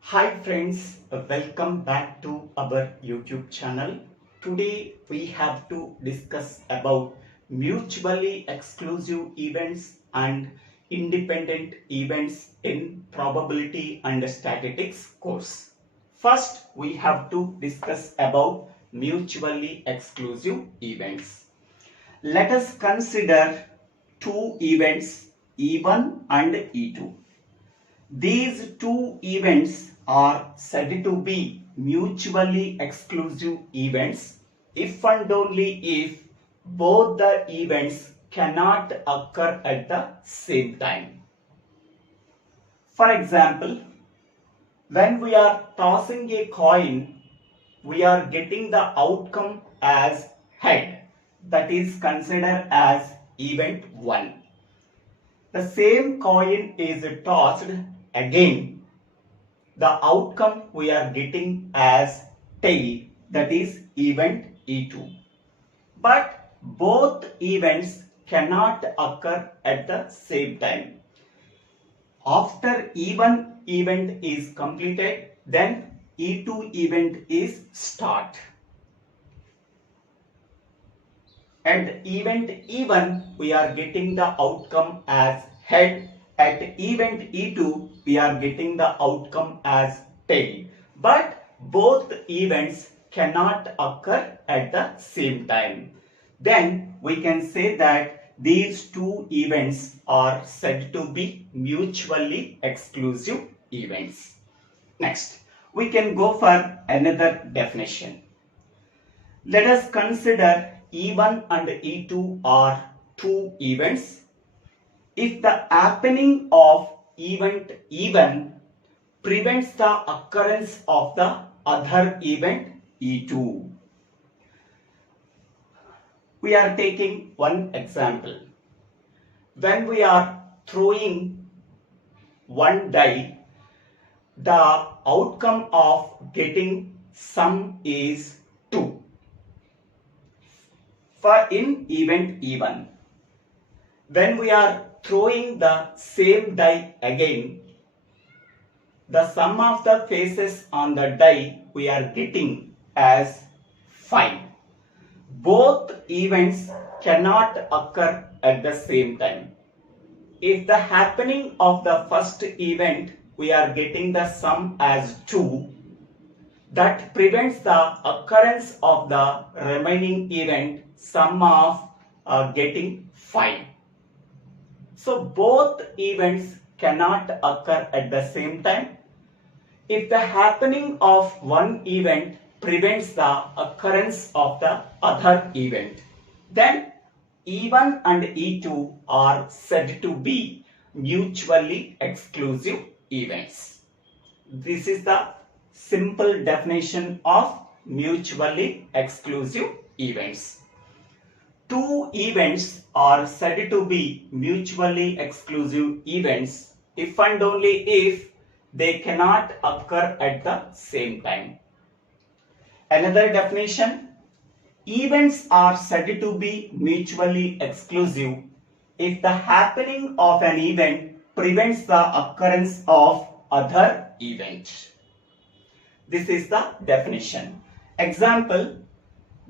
Hi friends, welcome back to our YouTube channel. Today we have to discuss about mutually exclusive events and independent events in probability and statistics course. First, we have to discuss about mutually exclusive events. Let us consider two events E1 and E2. These two events are said to be mutually exclusive events if and only if both the events cannot occur at the same time. For example, when we are tossing a coin, we are getting the outcome as head. That is considered as event 1. The same coin is tossed again. The outcome we are getting as tail, that is event E2. But both events cannot occur at the same time. After E1 event is completed, then E2 event is start. At event E1, we are getting the outcome as head. At event E2, we are getting the outcome as tail. But both events cannot occur at the same time. Then we can say that these two events are said to be mutually exclusive events. Next, we can go for another definition. Let us consider E1 and E2 are two events. If the happening of event E1 prevents the occurrence of the other event E2. We are taking one example. When we are throwing one die, the outcome of getting sum is 2. For in event E1, when we are throwing the same die again, the sum of the faces on the die we are getting as 5. Both events cannot occur at the same time. If the happening of the first event we are getting the sum as 2, that prevents the occurrence of the remaining event sum of getting 5. So both events cannot occur at the same time. If the happening of one event prevents the occurrence of the other event, then E1 and E2 are said to be mutually exclusive events. This is the simple definition of mutually exclusive events. Two events are said to be mutually exclusive events if and only if they cannot occur at the same time. Another definition: events are said to be mutually exclusive if the happening of an event prevents the occurrence of other event. This is the definition. Example: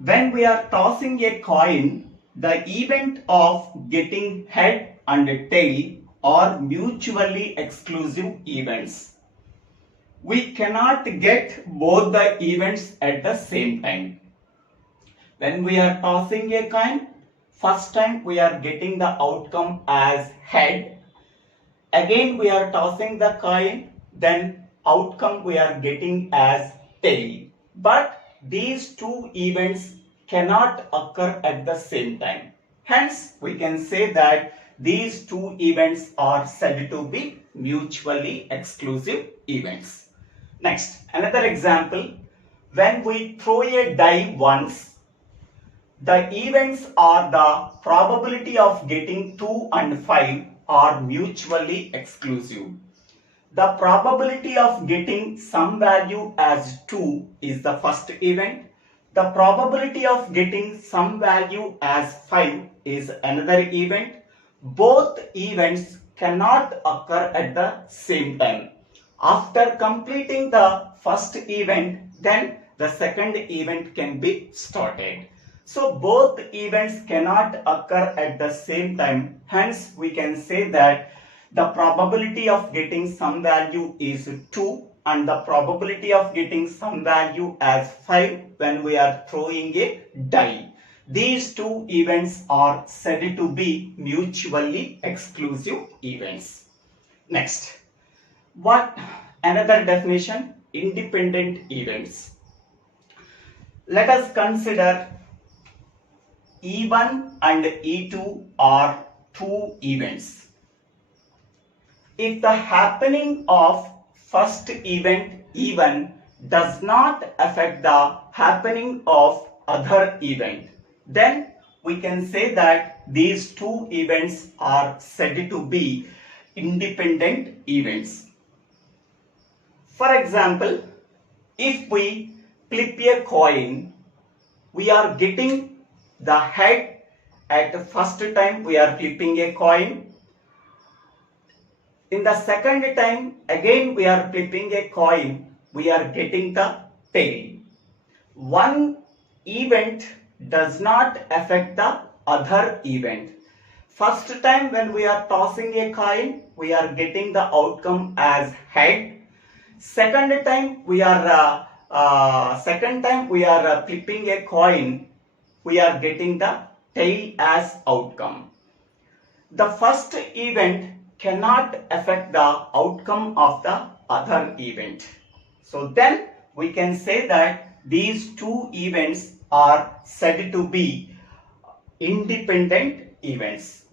when we are tossing a coin, the event of getting head and tail are mutually exclusive events. We cannot get both the events at the same time. When we are tossing a coin, first time we are getting the outcome as head. Again we are tossing the coin, then outcome we are getting as tail. But these two events cannot occur at the same time. Hence, we can say that these two events are said to be mutually exclusive events. Next, another example. When we throw a die once, the events are the probability of getting 2 and 5 are mutually exclusive. The probability of getting some value as 2 is the first event. The probability of getting some value as 5 is another event. Both events cannot occur at the same time. After completing the first event, then the second event can be started. So both events cannot occur at the same time. Hence, we can say that the probability of getting some value is 2 and the probability of getting some value as 5 when we are throwing a die. These two events are said to be mutually exclusive events. Next, what another definition? Independent events. Let us consider E1 and E2 are two events. If the happening of first event E1 does not affect the happening of other event, then we can say that these two events are said to be independent events. For example, if we flip a coin, we are getting the head at the first time we are flipping a coin. In the second time again we are flipping a coin, we are getting the tail. One event does not affect the other event. First time when we are tossing a coin, we are getting the outcome as head. Second time we are flipping a coin, we are getting the tail as outcome. The first event cannot affect the outcome of the other event. So then we can say that these two events are said to be independent events.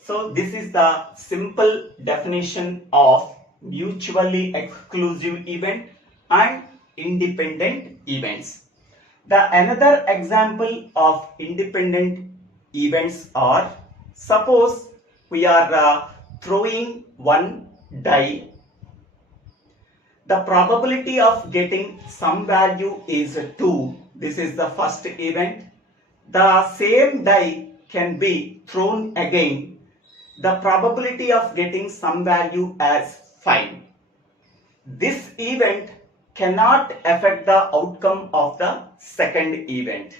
So this is the simple definition of mutually exclusive event and independent events. The another example of independent events are, suppose we are throwing one die. The probability of getting some value is 2. This is the first event. The same die can be thrown again. The probability of getting some value as 5. This event cannot affect the outcome of the second event.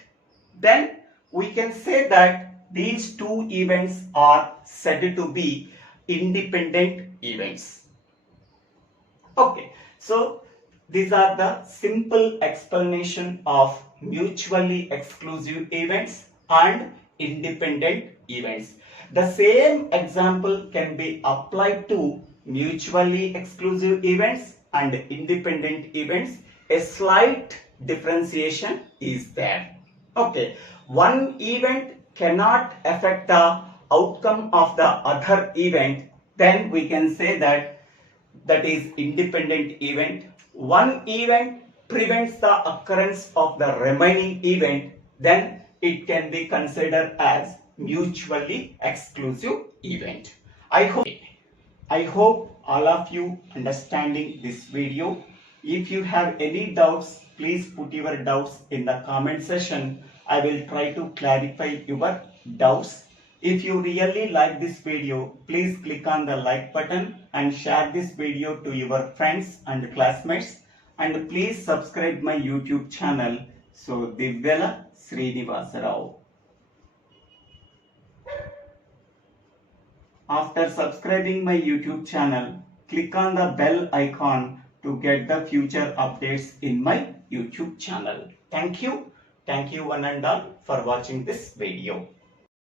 Then we can say that these two events are said to be independent events. Okay, so these are the simple explanation of mutually exclusive events and independent events. The same example can be applied to mutually exclusive events and independent events. A slight differentiation is there. Okay, one event cannot affect the outcome of the other event, then we can say that is independent event. One event prevents the occurrence of the remaining event, then it can be considered as mutually exclusive event. I hope all of you understanding this video. If you have any doubts, please put your doubts in the comment section. I will try to clarify your doubts. If you really like this video, please click on the like button and share this video to your friends and classmates. And please subscribe my YouTube channel. So Divvela Srinivasa. After subscribing my YouTube channel, click on the bell icon to get the future updates in my YouTube channel. Thank you. Thank you one and all for watching this video.